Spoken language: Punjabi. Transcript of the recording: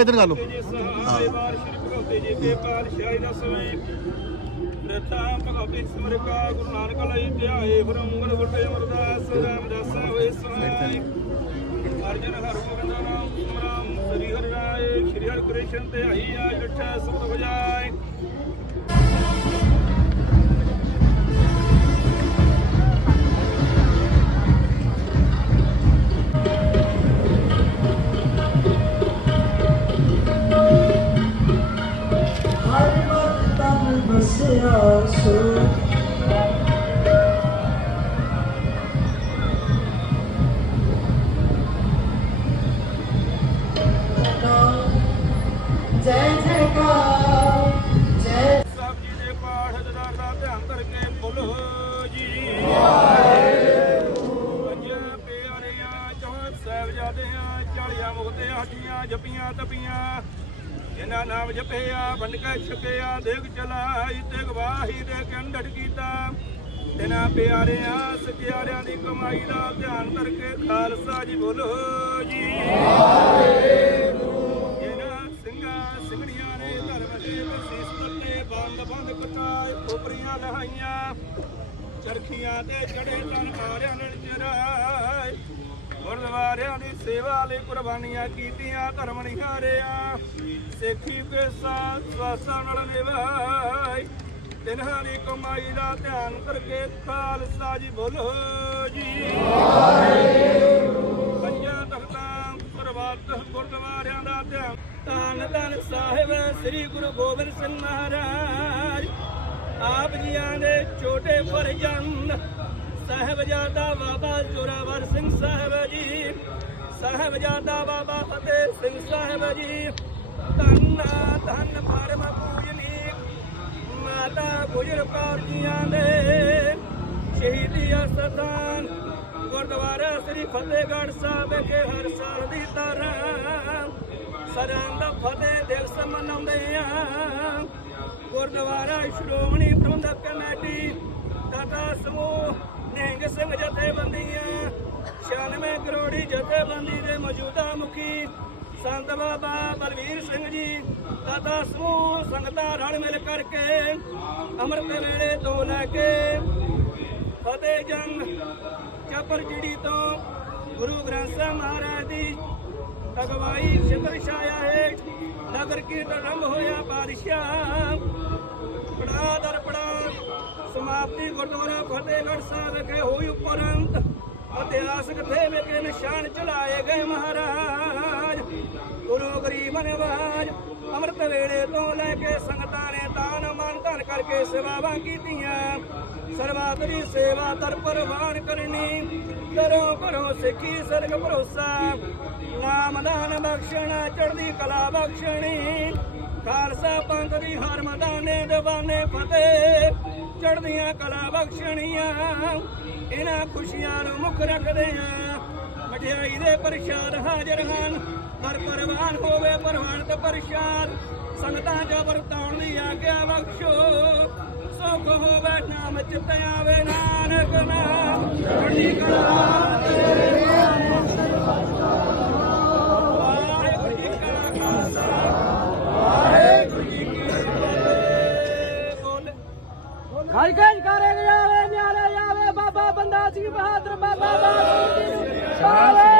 ਫਤਿਹ ਮਾੜਾ ਇਧਰ ਗੱਲ ਜੀ ਸ਼੍ਰੀ ਭਗਵਤੇ ਜੀ ਕੇ ਪਾਤਸ਼ਾਹੀ ਦਾ ਸਮੇਂ ਪ੍ਰਥਮ ਭਗਵਤੀ ਸਿਮਰਕਾ ਗੁਰੂ ਨਾਨਕ ਲਈ ਧਿਆਏ ਫਿਰ ਉਂਗਲ ਗੁੱਟੇ ਅਮਰਦਾਸ ਰਾਮਦਾਸਾ ਹੋਏ ਸਹਾਈ ਅਰਜਨ ਹਰਗੋਬਿੰਦ ਨਾਮ ਰਾਮ ਸ੍ਰੀ ਹਰਿ ਰਾਏ, ਸ਼੍ਰੀ ਹਰਿ ਕ੍ਰਿਸ਼ਨ ਤੇ ਆਈ ਆ, ਜਠਾ ਸੁਖ ਵਜਾਏ ਮੁਕਤਿਆਂ ਜਪੀਆਂ ਤਪੀਆਂ, ਜਿਨ੍ਹਾਂ ਨਾਮ ਜਪਿਆ, ਵੰਡ ਕੇ ਛਕਿਆ ਦੇਗ ਚਲਾਈ ਤੇ ਗਵਾਹੀ ਦੇ ਕੰਡੜ ਕੀਤਾ। ਤਿਨਾਂ ਪਿਆਰਿਆਂ ਸਚਿਆਰਿਆਂ ਦੀ ਕਮਾਈ ਦਾ ਧਿਆਨ ਕਰਕੇ ਖਾਲਸਾ ਜੀ ਬੋਲੋ ਜੀ। ਇਹਨਾਂ ਸਿੰਘਾਂ ਸਿੰਘਣੀਆਂ ਨੇ ਧਰਮ ਦੇ ਸੀਸ ਦਿੱਤੇ, ਬੰਦ ਬੰਦ ਕਟਾਏ ਖੋਪਰੀਆਂ ਲਹਾਈਆਂ, ਚਰਖੀਆਂ ਤੇ ਚੜੇ ਤਨ ਆਰਿਆਂ ਨੇ ਚਰਾਏ। ਗੁਰਦੁਆਰਿਆਂ ਦੀ ਸੇਵਾ ਲਈ ਕੁਰਬਾਨੀਆਂ ਕੀਤੀਆਂ, ਧਰਮ ਨਿਹਾਰਿਆ ਸੇਖੀ ਕੇ ਸਾਥ ਸਵਾਸਾਂ ਨਾਲ ਨਿਭਾਈ। ਤਿਨ੍ਹਾਂ ਦੀ ਕਮਾਈ ਦਾ ਧਿਆਨ ਕਰਕੇ ਖਾਲਸਾ ਜੀ ਬੋਲੋ ਜੀ। ਪੰਜਾਂ ਤਖਤਾਂ ਪ੍ਰਵਾਤ ਗੁਰਦੁਆਰਿਆਂ ਦਾ ਧਿਆਨ। ਧੰਨ ਧੰਨ ਸਾਹਿਬ, ਸ੍ਰੀ ਗੁਰੂ ਗੋਬਿੰਦ ਸਿੰਘ ਮਹਾਰਾਜ। ਆਪ ਜੀਆਂ ਦੇ ਛੋਟੇ ਫਰਜ਼ੰਦ ਸਾਹਿਬਜ਼ਾਦਾ ਬਾਬਾ ਜ਼ੋਰਾਵਰ ਸਿੰਘ ਸਾਹਿਬ ਜੀ। ਸਾਹਿਬਜ਼ਾਦਾ ਬਾਬਾ ਫਤਿਹ ਸਿੰਘ ਸਾਹਿਬ ਜੀ। ਧੰਨ ਧੰਨ ਪਰਮ ਪੂਜਨੀ ਮਾਤਾ ਗੁਜਰ ਕੌਰ ਜੀਆਂ ਦੇ। ਸ਼ਹੀਦੀ ਅਸਥਾਨ ਗੁਰਦੁਆਰਾ ਸ੍ਰੀ ਫਤਿਹਗੜ੍ਹ ਸਾਹਿਬ ਕੇ ਹਰ ਸਾਲ ਦੀ ਤਰ੍ਹਾਂ ਸਰਹੰਦ ਫਤਿਹ ਦਿਵਸ ਮਨਾਉਂਦੇ ਆ ਗੁਰਦੁਆਰਾ ਸ਼੍ਰੋਮਣੀ ਪ੍ਰਬੰਧਕ ਕਮੇਟੀ, ਟਾਟਾ ਸਮੂਹ ਨਿਹੰਗ ਸਿੰਘ ਜਥੇਬੰਦੀਆਂ 96 ਕਰੋੜੀ ਜਥੇਬੰਦੀ ਦੇ ਮੌਜੂਦਾ ਮੁਖੀ ਸੰਤ ਬਾਬਾ ਬਲਵੀਰ ਸਿੰਘ ਜੀ, ਦਾਦਾ ਸਮੂਹ ਸੰਗਤਾਂ ਰਲ ਮਿਲ ਕਰਕੇ ਅੰਮ੍ਰਿਤ ਵੇਲੇ ਤੋਂ ਲੈ ਕੇ ਫਤਿਹ ਜੰਗ ਚਾਪਰ ਜਿਹੜੀ ਤੋਂ ਗੁਰੂ ਗ੍ਰੰਥ ਸਾਹਿਬ ਮਹਾਰਾਜ ਦੀ ਅਗਵਾਈ ਸਿਮਰ ਛਾਇਆ ਹੈ ਨਗਰ ਕੀਰਤਨ ਆਰੰਭ ਹੋਇਆ, ਬਾਦਸ਼ਾਹ ਪੜਾ ਦਰ ਪੜਾ ਸਮਾਪਤੀ ਗੁਰਦੁਆਰਾ ਫਤਿਹਗੜ੍ਹ ਸਾਹਿਬ ਵਿਖੇ ਹੋਈ ਉਪਰੰਤ ਇਤਿਹਾਸਕ ਥੇ ਵਿਖੇ ਨਿਸ਼ਾਨ ਚਲਾਏ ਗਏ ਮਹਾਰਾਜ। ਗੁਰੂ ਗਰੀਬ ਨਿਵਾਜ ਅੰਮ੍ਰਿਤ ਵੇਲੇ ਤੋਂ ਲੈ ਕੇ ਸੰਗਤਾਂ ਨੇ ਦਾਨ ਮਨ ਧਨ ਕਰਕੇ ਸੇਵਾਵਾਂ ਕੀਤੀਆਂ। ਸਰਵਾਤਰੀ ਸੇਵਾ ਤਰ ਪ੍ਰਵਾਨ ਕਰਨੀ ਕਰੋ ਕਰੋ ਸਿੱਖੀ ਸਰਗ ਭਰੋਸਾ। ਨਾਮ ਦਾਨ ਬਖਸ਼ਣਾ, ਚੜ੍ਹਦੀ ਕਲਾ ਬਖਸ਼ਣੀ। ਖਾਲਸਾ ਪੰਥ ਦੀ ਹਰ ਮਦਾਨੇ, ਦਵਾਨੇ ਫਤਿਹ ਚੜ੍ਹਦੀਆਂ ਕਲਾ ਬਖਸ਼ਣੀਆਂ, ਇਹਨਾਂ ਖੁਸ਼ੀਆਂ ਨੂੰ ਮੁੱਖ ਰੱਖਦੇ ਆ। ਮਠਿਆਈ ਦੇ ਪ੍ਰਸ਼ਾਦ ਹਾਜ਼ਰ ਹਨ, ਹਰ ਪਰਵਾਨ ਹੋਵੇ ਪਰਵਾਨਤ ਪ੍ਰਸ਼ਾਦ। ਸੰਗਤਾਂ ਜੋ ਵਰਤਾਉਣ ਦੀ ਆਗਿਆ ਬਖਸ਼ੋ, ਸੁਖ ਹੋਵੇ ਨਾਮ ਚਿਤ ਆਵੇ ਨਾਨਕ ਨਾਮ। ਚੜ੍ਹਦੀ ਕਲਾ ਤੇਰੇ ਹਰ ਖਾਈ ਕਰੇ ਜਾਵੇ ਨਿਆਲੇ ਜਾਵੇ ਬਾਬਾ ਬੰਦਾ ਸਿੰਘ ਬਹਾਦਰ ਬਾਬਾ ਬਾਬਾ ਜਾਵੇ